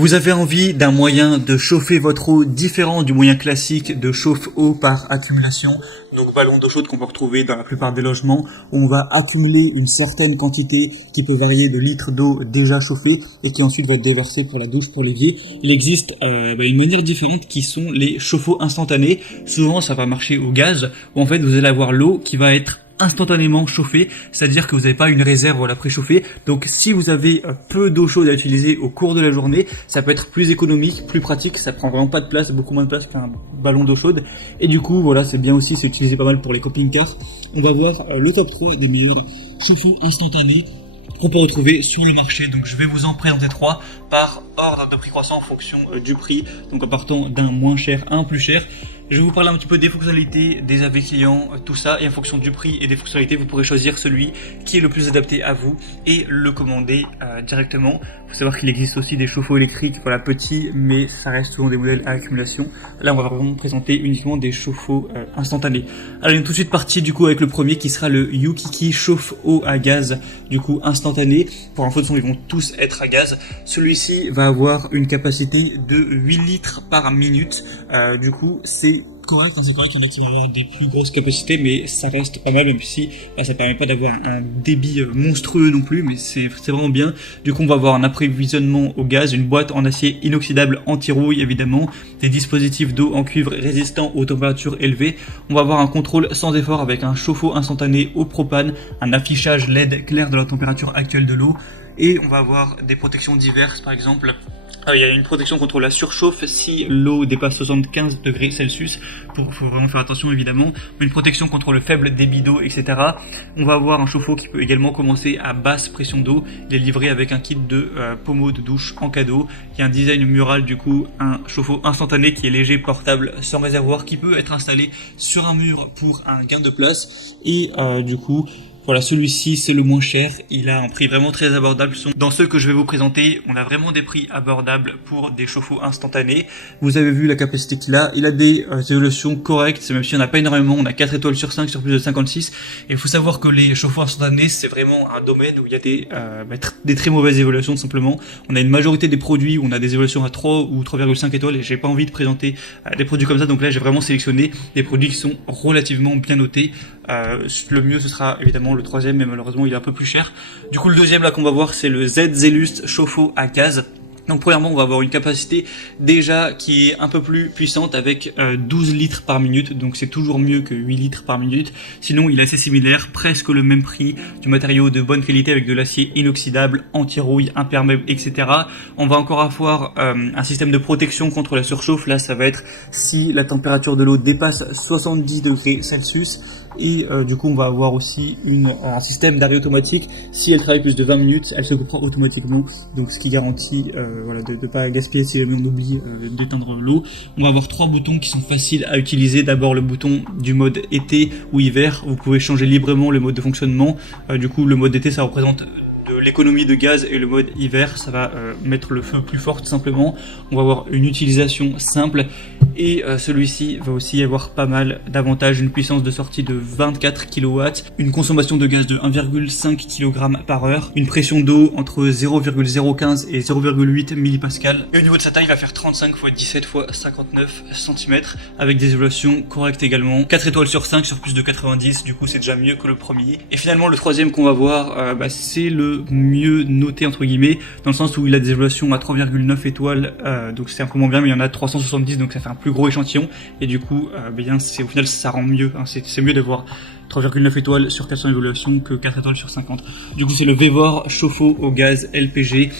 Vous avez envie d'un moyen de chauffer votre eau différent du moyen classique de chauffe-eau par accumulation, donc ballon d'eau chaude qu'on peut retrouver dans la plupart des logements, où on va accumuler une certaine quantité qui peut varier de litres d'eau déjà chauffée et qui ensuite va être déversée pour la douche, pour l'évier. Il existe une manière différente qui sont les chauffe-eau instantanés. Souvent ça va marcher au gaz, où en fait vous allez avoir l'eau qui va être instantanément chauffée, c'est-à-dire que vous n'avez pas une réserve à la préchauffer. Donc si vous avez peu d'eau chaude à utiliser au cours de la journée, ça peut être plus économique, plus pratique, ça prend vraiment pas de place, beaucoup moins de place qu'un ballon d'eau chaude. Et du coup, voilà, c'est bien aussi, c'est utilisé pas mal pour les camping-cars. On va voir le top 3 des meilleurs chauffe-eau instantanés qu'on peut retrouver sur le marché. Donc je vais vous en présenter 3 par ordre de prix croissant en fonction du prix, donc en partant d'un moins cher à un plus cher. Je vais vous parler un petit peu des fonctionnalités, des avis clients, tout ça, et en fonction du prix et des fonctionnalités, vous pourrez choisir celui qui est le plus adapté à vous et le commander directement. Il faut savoir qu'il existe aussi des chauffe-eau électriques, voilà, petits, mais ça reste souvent des modèles à accumulation. Là, on va vraiment présenter uniquement des chauffe-eau instantanés. Alors, on est tout de suite parti du coup avec le premier qui sera le Yukiki chauffe-eau à gaz, du coup instantané. Pour info de son, ils vont tous être à gaz. Celui-ci va avoir une capacité de 8 litres par minute. Du coup, c'est correct, c'est correct, il y en a qui vont avoir des plus grosses capacités, mais ça reste pas mal, même si ça permet pas d'avoir un débit monstrueux non plus, mais c'est vraiment bien. Du coup, on va avoir un approvisionnement au gaz, une boîte en acier inoxydable anti-rouille évidemment, des dispositifs d'eau en cuivre résistants aux températures élevées. On va avoir un contrôle sans effort avec un chauffe-eau instantané au propane, un affichage LED clair de la température actuelle de l'eau, et on va avoir des protections diverses, par exemple. Il y a une protection contre la surchauffe si l'eau dépasse 75 degrés Celsius. Faut vraiment faire attention évidemment. Une protection contre le faible débit d'eau, etc. On va avoir un chauffe-eau qui peut également commencer à basse pression d'eau. Il est livré avec un kit de pommeau de douche en cadeau. Il y a un design mural, du coup un chauffe-eau instantané qui est léger, portable, sans réservoir, qui peut être installé sur un mur pour un gain de place. Et du coup, voilà, celui-ci c'est le moins cher, il a un prix vraiment très abordable. Dans ceux que je vais vous présenter, on a vraiment des prix abordables pour des chauffe-eau instantanés. Vous avez vu la capacité qu'il a, il a des évolutions correctes, même si on n'a pas énormément, on a 4 étoiles sur 5 sur plus de 56. Et il faut savoir que les chauffe-eau instantanés, c'est vraiment un domaine où il y a des très mauvaises évaluations tout simplement. On a une majorité des produits où on a des évaluations à 3 ou 3,5 étoiles et j'ai pas envie de présenter des produits comme ça, donc là j'ai vraiment sélectionné des produits qui sont relativement bien notés. Le mieux ce sera évidemment le troisième, mais malheureusement il est un peu plus cher. Du coup le deuxième là qu'on va voir c'est le Z Zellust chauffe-eau à gaz. Donc premièrement on va avoir une capacité déjà qui est un peu plus puissante avec 12 litres par minute, donc c'est toujours mieux que 8 litres par minute. Sinon il est assez similaire, presque le même prix, du matériau de bonne qualité avec de l'acier inoxydable, anti-rouille, imperméable, etc. On va encore avoir un système de protection contre la surchauffe, là ça va être si la température de l'eau dépasse 70 degrés Celsius. Et du coup on va avoir aussi un système d'arrêt automatique. Si elle travaille plus de 20 minutes, elle se coupera automatiquement, donc ce qui garantit voilà, de ne pas gaspiller si jamais on oublie d'éteindre l'eau. On va avoir 3 boutons qui sont faciles à utiliser. D'abord le bouton du mode été ou hiver, vous pouvez changer librement le mode de fonctionnement. Du coup le mode été ça représente l'économie de gaz, et le mode hiver ça va mettre le feu plus fort tout simplement. On va avoir une utilisation simple, et celui-ci va aussi avoir pas mal d'avantages, une puissance de sortie de 24 kW, une consommation de gaz de 1,5 kg par heure, une pression d'eau entre 0,015 et 0,8 millipascal, et au niveau de sa taille il va faire 35 x 17 x 59 cm avec des évaluations correctes également, 4 étoiles sur 5 sur plus de 90, du coup c'est déjà mieux que le premier. Et finalement le troisième qu'on va voir c'est le mieux noté entre guillemets, dans le sens où il a des évaluations à 3,9 étoiles, donc c'est un peu moins bien, mais il y en a 370, donc ça fait un plus gros échantillon, et du coup au final ça rend mieux, hein, c'est mieux d'avoir 3,9 étoiles sur 400 évaluations que 4 étoiles sur 50. Du coup c'est le Vevor chauffe-eau au gaz LPG,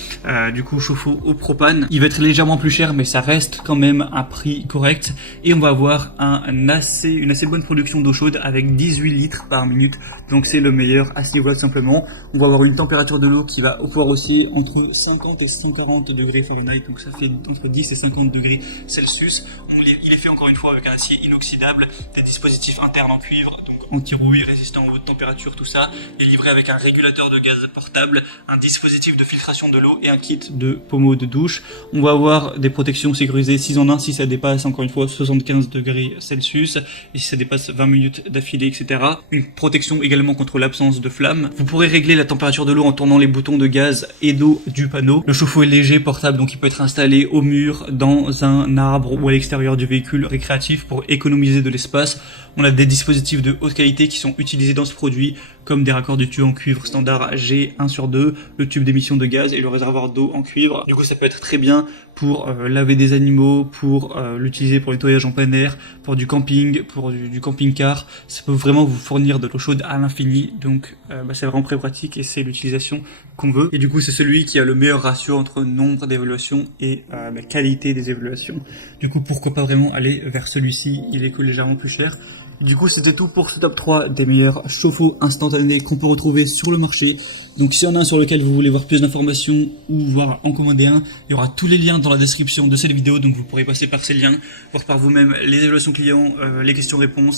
du coup chauffe-eau au propane. Il va être légèrement plus cher, mais ça reste quand même un prix correct, et on va avoir une assez bonne production d'eau chaude avec 18 litres par minute, donc c'est le meilleur à ce niveau-là tout simplement. On va avoir une température de l'eau qui va pouvoir osciller entre 50 et 140 degrés Fahrenheit, donc ça fait entre 10 et 50 degrés Celsius. Il est fait encore une fois avec un acier inoxydable, des dispositifs internes en cuivre, donc anti-rouille, résistant aux hautes températures, tout ça, est livré avec un régulateur de gaz portable, un dispositif de filtration de l'eau et un kit de pommeau de douche. On va avoir des protections sécurisées 6 en 1 si ça dépasse encore une fois 75 degrés Celsius et si ça dépasse 20 minutes d'affilée, etc. Une protection également contre l'absence de flammes. Vous pourrez régler la température de l'eau en tournant les boutons de gaz et d'eau du panneau. Le chauffe-eau est léger, portable, donc il peut être installé au mur, dans un arbre ou à l'extérieur du véhicule récréatif pour économiser de l'espace. On a des dispositifs de haute qualité qui sont utilisés dans ce produit, comme des raccords de tuyaux en cuivre standard G1/2, le tube d'émission de gaz et le réservoir d'eau en cuivre. Du coup, ça peut être très bien pour laver des animaux, pour l'utiliser pour le nettoyage en plein air, pour du camping, pour du camping-car. Ça peut vraiment vous fournir de l'eau chaude à l'infini, donc c'est vraiment très pratique et c'est l'utilisation qu'on veut. Et du coup, c'est celui qui a le meilleur ratio entre nombre d'évaluations et qualité des évaluations. Du coup, pourquoi pas vraiment aller vers celui-ci, il est légèrement plus cher. Du coup, c'était tout pour ce top 3 des meilleurs chauffe-eau instantanés qu'on peut retrouver sur le marché. Donc, s'il y en a un sur lequel vous voulez voir plus d'informations ou voir en commander un, il y aura tous les liens dans la description de cette vidéo. Donc, vous pourrez passer par ces liens, voir par vous-même les évaluations clients, les questions-réponses.